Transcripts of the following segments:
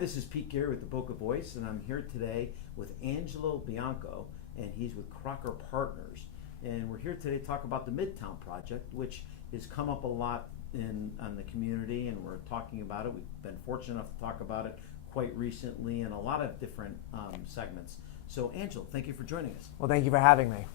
This is Pete Gary with the Boca Voice, and I'm here today with Angelo Bianco, and he's with Crocker Partners. And we're here today to talk about the Midtown project, which has come up a lot on the community, and we're talking about it. We've been fortunate enough to talk about it quite recently in a lot of different segments. So, Angelo, thank you for joining us. Well, thank you for having me.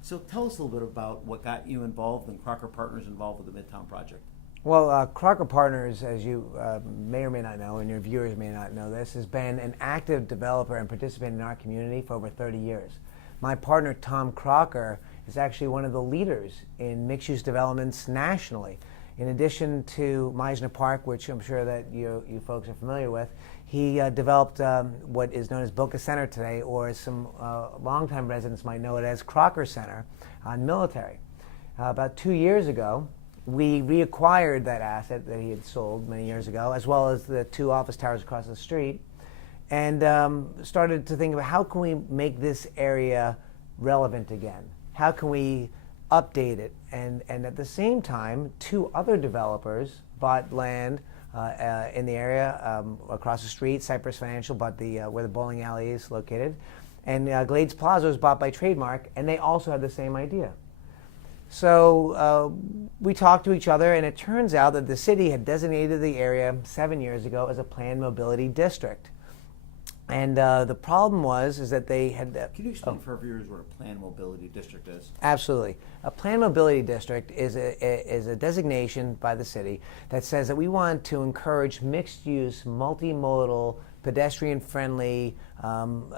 So, tell us a little bit about what got you involved and Crocker Partners involved with the Midtown project. Well, Crocker Partners, as you may or may not know, and your viewers may not know this, has been an active developer and participant in our community for over 30 years. My partner, Tom Crocker, is actually one of the leaders in mixed-use developments nationally. In addition to Meisner Park, which I'm sure that you folks are familiar with, he developed what is known as Boca Center today, or as some longtime residents might know it as Crocker Center on Military. About 2 years ago, we reacquired that asset that he had sold many years ago, as well as the two office towers across the street, and started to think about how can we make this area relevant again? How can we update it? And at the same time, two other developers bought land in the area across the street. Cypress Financial bought where the bowling alley is located, and Glades Plaza was bought by Trademark, and they also had the same idea. So we talked to each other, and it turns out that the city had designated the area 7 years ago as a planned mobility district. And the problem is that they had... Can you explain for our viewers what a planned mobility district is? Absolutely. A planned mobility district is a designation by the city that says that we want to encourage mixed-use, multimodal, pedestrian-friendly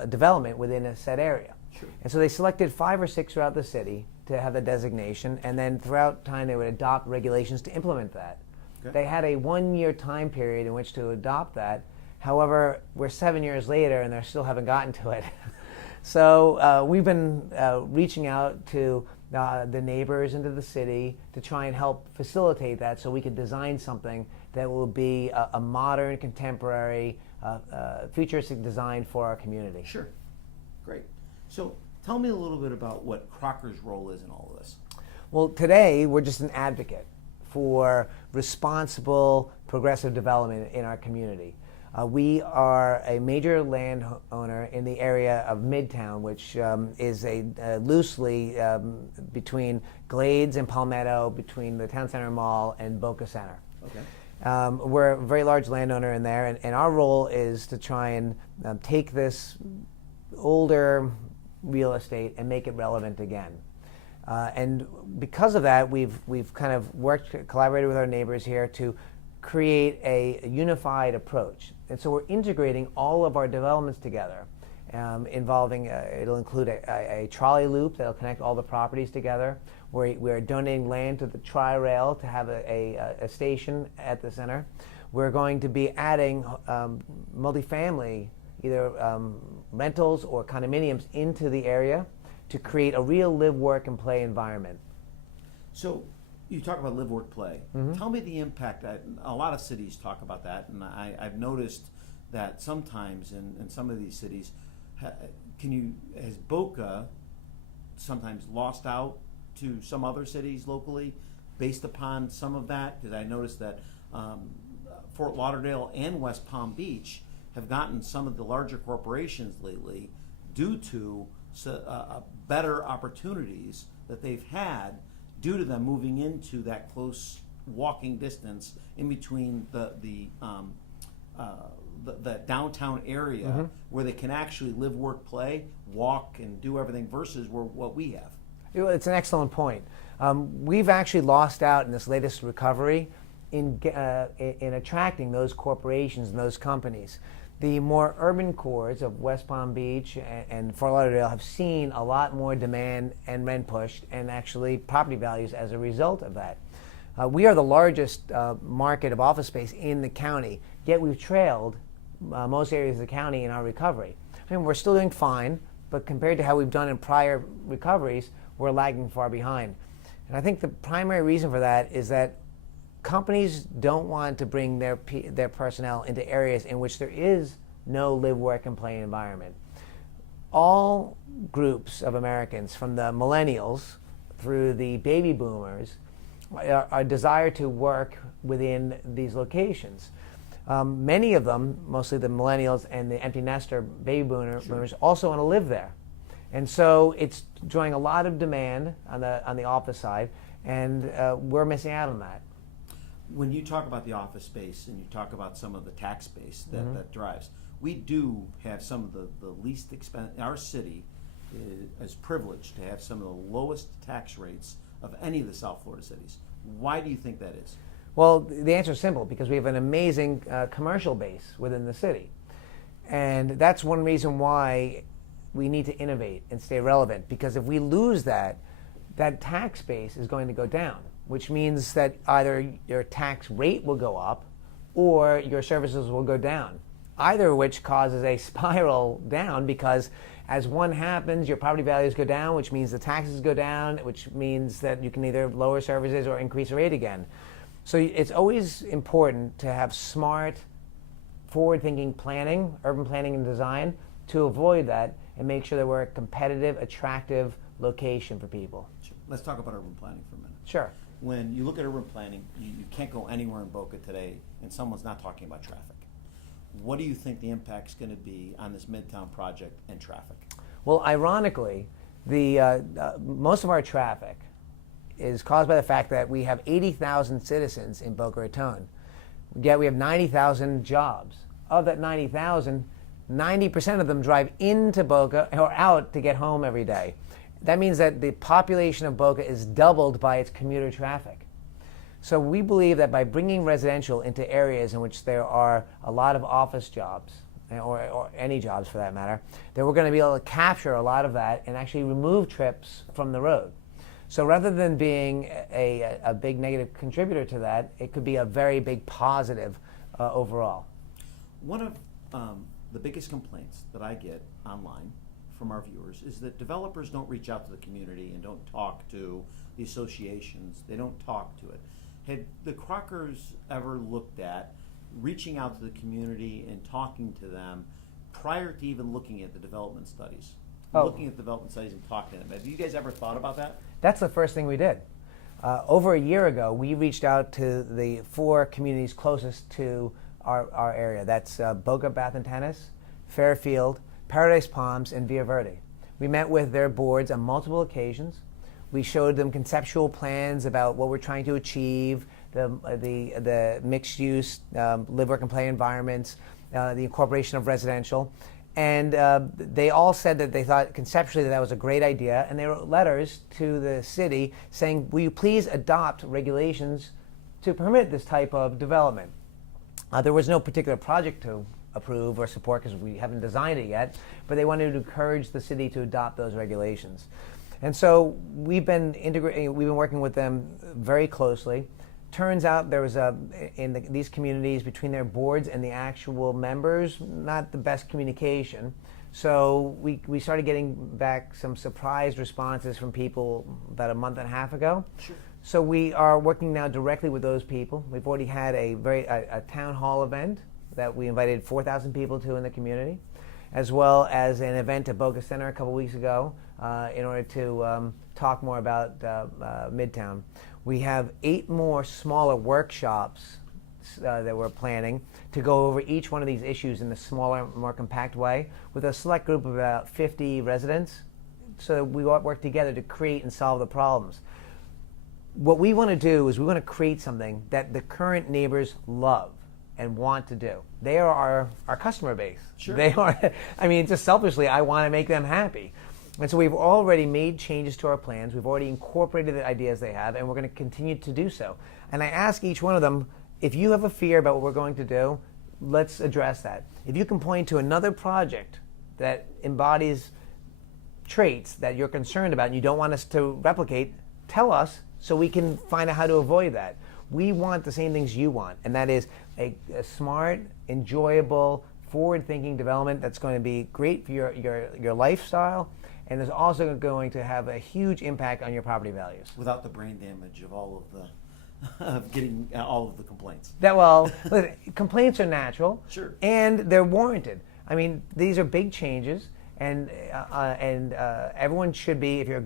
development within a set area. Sure. And so they selected 5 or 6 throughout the city to have the designation, and then throughout time they would adopt regulations to implement that. Okay. They had a 1-year time period in which to adopt that. However, we're 7 years later and they still haven't gotten to it. So we've been reaching out to the neighbors into the city to try and help facilitate that so we could design something that will be a modern, contemporary, futuristic design for our community. Sure. Great. So tell me a little bit about what Crocker's role is in all of this. Well, today we're just an advocate for responsible, progressive development in our community. We are a major landowner in the area of Midtown, which is loosely between Glades and Palmetto, between the Town Center Mall and Boca Center. Okay. We're a very large landowner in there, and our role is to try and take this older real estate and make it relevant again. And because of that, we've kind of collaborated with our neighbors here to create a unified approach. And so we're integrating all of our developments together, involving, it'll include a trolley loop that'll connect all the properties together. We're donating land to the Tri-Rail to have a station at the center. We're going to be adding multifamily, either rentals or condominiums into the area to create a real live, work, and play environment. So you talk about live, work, play. Mm-hmm. Tell me the impact. A lot of cities talk about that, and I've noticed that sometimes in some of these cities, has Boca sometimes lost out to some other cities locally based upon some of that? Because I noticed that Fort Lauderdale and West Palm Beach have gotten some of the larger corporations lately due to better opportunities that they've had due to them moving into that close walking distance in between the downtown area, mm-hmm. where they can actually live, work, play, walk, and do everything versus what we have. It's an excellent point. We've actually lost out in this latest recovery in attracting those corporations and those companies. The more urban cores of West Palm Beach and Fort Lauderdale have seen a lot more demand and rent pushed, and actually property values as a result of that. We are the largest market of office space in the county, yet we've trailed most areas of the county in our recovery. I mean, we're still doing fine, but compared to how we've done in prior recoveries, we're lagging far behind. And I think the primary reason for that is that companies don't want to bring their personnel into areas in which there is no live, work, and play environment. All groups of Americans, from the millennials through the baby boomers, are desire to work within these locations. Many of them, mostly the millennials and the empty nester baby boomers, also want to live there. And so it's drawing a lot of demand on the office side, and we're missing out on that. When you talk about the office space and you talk about some of the tax base that drives, we do have some of the least expensive. Our city is privileged to have some of the lowest tax rates of any of the South Florida cities. Why do you think that is? Well, the answer is simple, because we have an amazing commercial base within the city. And that's one reason why we need to innovate and stay relevant, because if we lose that tax base is going to go down, which means that either your tax rate will go up or your services will go down, either of which causes a spiral down, because as one happens, your property values go down, which means the taxes go down, which means that you can either lower services or increase the rate again. So it's always important to have smart, forward-thinking planning, urban planning and design, to avoid that and make sure that we're a competitive, attractive location for people. Sure. Let's talk about urban planning for a minute. Sure. When you look at urban planning, you can't go anywhere in Boca today and someone's not talking about traffic. What do you think the impact's going to be on this Midtown project and traffic? Well, ironically, the most of our traffic is caused by the fact that we have 80,000 citizens in Boca Raton, yet we have 90,000 jobs. Of that 90,000, 90% of them drive into Boca or out to get home every day. That means that the population of Boca is doubled by its commuter traffic. So we believe that by bringing residential into areas in which there are a lot of office jobs, or any jobs for that matter, that we're going to be able to capture a lot of that and actually remove trips from the road. So rather than being a big negative contributor to that, it could be a very big positive overall. One of the biggest complaints that I get online from our viewers is that developers don't reach out to the community and don't talk to the associations. They don't talk to it. Had the Crockers ever looked at reaching out to the community and talking to them prior to even looking at the development studies? Looking at development studies and talking to them. Have you guys ever thought about that? That's the first thing we did. Over a year ago, we reached out to the 4 communities closest to our area. That's Boca Bath and Tennis, Fairfield, Paradise Palms, and Villa Verde. We met with their boards on multiple occasions. We showed them conceptual plans about what we're trying to achieve, the mixed-use, live, work, and play environments, the incorporation of residential. And they all said that they thought conceptually that was a great idea, and they wrote letters to the city saying, will you please adopt regulations to permit this type of development? There was no particular project to approve or support because we haven't designed it yet, but they wanted to encourage the city to adopt those regulations. And so we've been working with them very closely. Turns out there was these communities, between their boards and the actual members, not the best communication. So we started getting back some surprised responses from people about a month and a half ago. Sure. So we are working now directly with those people. We've already had a town hall event that we invited 4,000 people to in the community, as well as an event at Boca Center a couple weeks ago in order to talk more about Midtown. We have 8 more smaller workshops that we're planning to go over each one of these issues in a smaller, more compact way with a select group of about 50 residents. So we work together to create and solve the problems. What we want to do is we want to create something that the current neighbors love and want to do. They are our customer base. Sure. They are, I mean, just selfishly, I want to make them happy. And so we've already made changes to our plans. We've already incorporated the ideas they have, and we're going to continue to do so. And I ask each one of them, if you have a fear about what we're going to do, let's address that. If you can point to another project that embodies traits that you're concerned about and you don't want us to replicate, tell us so we can find out how to avoid that. We want the same things you want, and that is a smart, enjoyable, forward-thinking development that's going to be great for your lifestyle, and is also going to have a huge impact on your property values. Without the brain damage of all of the, of getting all of the complaints. Listen, complaints are natural. Sure. And they're warranted. I mean, these are big changes, and everyone should be, if you're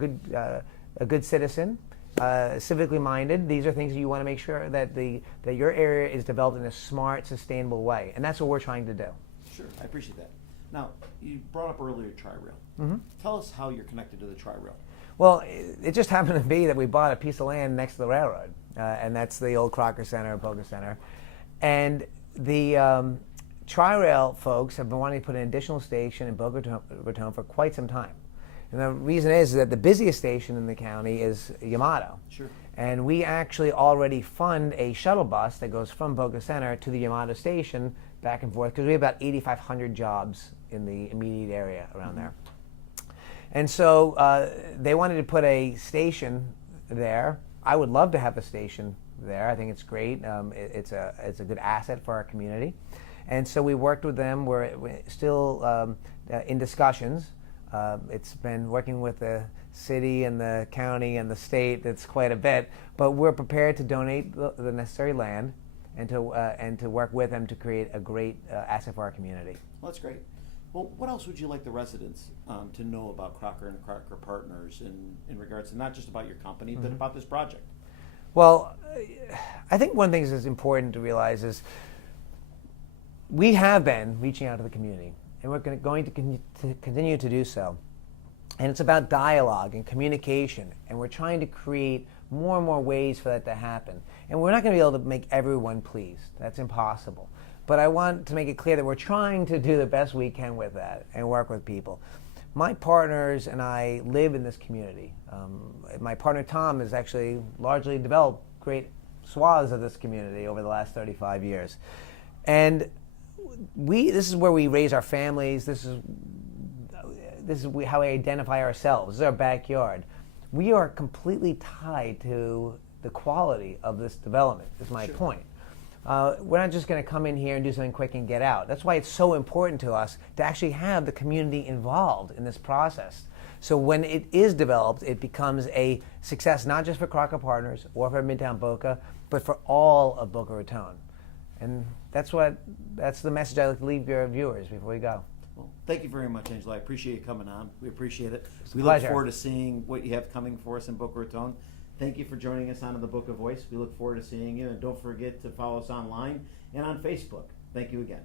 a good citizen, civically minded. These are things that you want to make sure that that your area is developed in a smart, sustainable way, and that's what we're trying to do. Sure, I appreciate that. Now, you brought up earlier Tri-Rail. Tell us how you're connected to the Tri-Rail. Well, it just happened to be that we bought a piece of land next to the railroad, and that's the old Crocker Center, Boca Center. And the Tri-Rail folks have been wanting to put an additional station in Boca Raton for quite some time. And the reason is that the busiest station in the county is Yamato. Sure. And we actually already fund a shuttle bus that goes from Boca Center to the Yamato station back and forth, because we have about 8,500 jobs in the immediate area around there. And so they wanted to put a station there. I would love to have a station there. I think it's great. It's a good asset for our community. And so we worked with them. We're still in discussions. It's been working with the city and the county and the state. That's quite a bit. But we're prepared to donate the necessary land and to work with them to create a great asset for our community. Well, that's great. Well, what else would you like the residents to know about Crocker and Crocker Partners in regards to not just about your company, but about this project? Well, I think one thing that's important to realize is we have been reaching out to the community, and we're going to continue to do so. And it's about dialogue and communication, and we're trying to create more and more ways for that to happen. And we're not going to be able to make everyone pleased. That's impossible. But I want to make it clear that we're trying to do the best we can with that and work with people. My partners and I live in this community. My partner Tom has actually largely developed great swaths of this community over the last 35 years. And this is where we raise our families. This is how we identify ourselves. This is our backyard. We are completely tied to the quality of this development, is my point. We're not just going to come in here and do something quick and get out. That's why it's so important to us to actually have the community involved in this process. So when it is developed, it becomes a success not just for Crocker Partners or for Midtown Boca, but for all of Boca Raton. And that's the message I'd like to leave your viewers before we go. Well, thank you very much, Angelo. I appreciate you coming on. We appreciate it. We pleasure. look forward to seeing what you have coming for us in Boca Raton. Thank you for joining us on the Boca Voice. We look forward to seeing you. And don't forget to follow us online and on Facebook. Thank you again.